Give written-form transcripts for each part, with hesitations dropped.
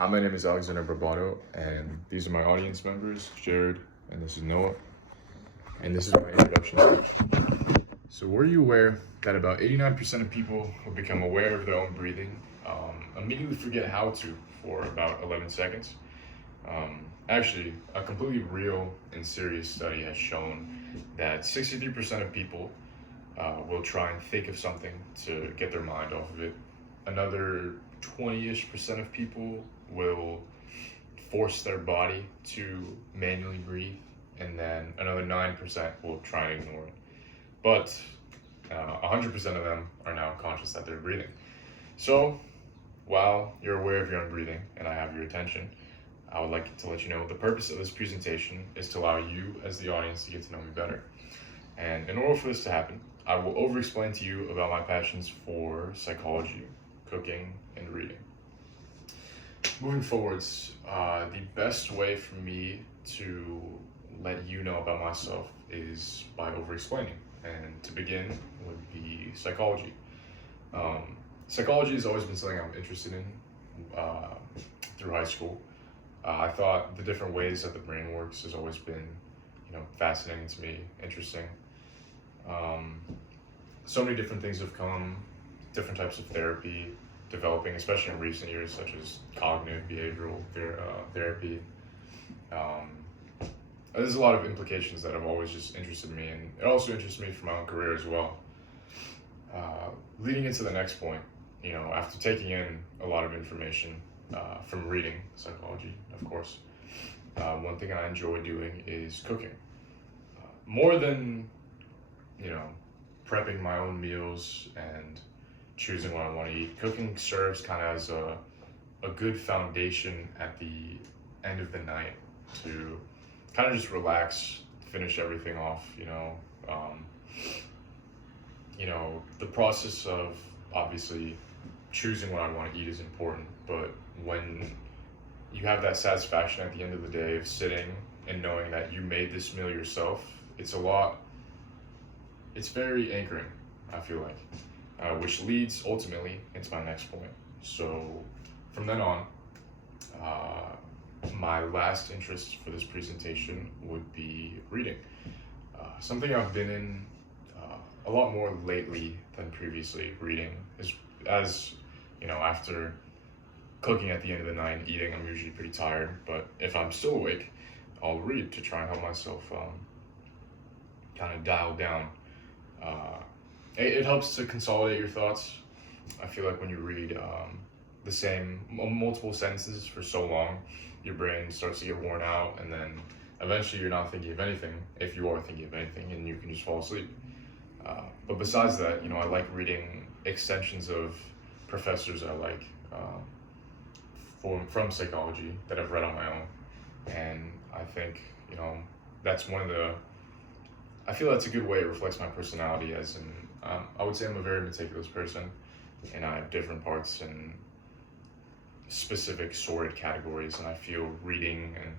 Hi, my name is Alexander Barbado, and these are my audience members, Jared, and this is Noah, and this is my introduction speech. So were you aware that about 89% of people who become aware of their own breathing immediately forget how to for about 11 seconds? Actually, a completely real and serious study has shown that 63% of people will try and think of something to get their mind off of it. Another 20-ish% of people will force their body to manually breathe, and then another 9% will try and ignore it. But 100% of them are now conscious that they're breathing. So while you're aware of your own breathing and I have your attention, I would like to let you know the purpose of this presentation is to allow you as the audience to get to know me better. And in order for this to happen, I will over-explain to you about my passions for psychology, cooking, and reading. Moving forwards, the best way for me to let you know about myself is by over-explaining. And to begin would be psychology. Psychology has always been something I'm interested in through high school. I thought the different ways that the brain works has always been, fascinating to me, interesting. So many different things have come, different types of therapy developing, especially in recent years, such as cognitive behavioral therapy. There's a lot of implications that have always just interested me, and it also interests me for my own career as well. Leading into the next point, after taking in a lot of information from reading psychology, of course, one thing I enjoy doing is cooking. More than, prepping my own meals and choosing what I want to eat, cooking serves kind of as a good foundation at the end of the night to kind of just relax, finish everything off, the process of obviously choosing what I want to eat is important, but when you have that satisfaction at the end of the day of sitting and knowing that you made this meal yourself, it's very anchoring, I feel like, which leads ultimately into my next point. So from then on, my last interest for this presentation would be reading. Something I've been in a lot more lately than previously. Reading is, after cooking at the end of the night and eating, I'm usually pretty tired, but if I'm still awake, I'll read to try and help myself kind of dial down. It helps to consolidate your thoughts. I feel like when you read the same multiple sentences for so long, your brain starts to get worn out, and then eventually you're not thinking of anything, if you are thinking of anything, and you can just fall asleep. But besides that, I like reading extensions of professors I like from psychology that I've read on my own. And I think, I feel that's a good way it reflects my personality, as in, I would say I'm a very meticulous person, and I have different parts in specific sorted categories, and I feel reading and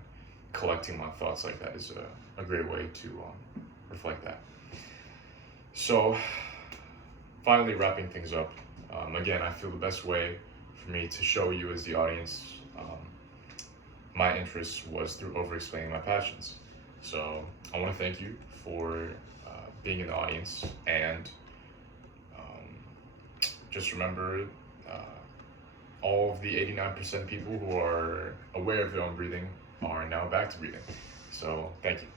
collecting my thoughts like that is a great way to reflect that. So, finally wrapping things up, again, I feel the best way for me to show you as the audience my interests was through over-explaining my passions. So, I want to thank you for being in the audience, and just remember, all of the 89% people who are aware of their own breathing are now back to breathing. So, thank you.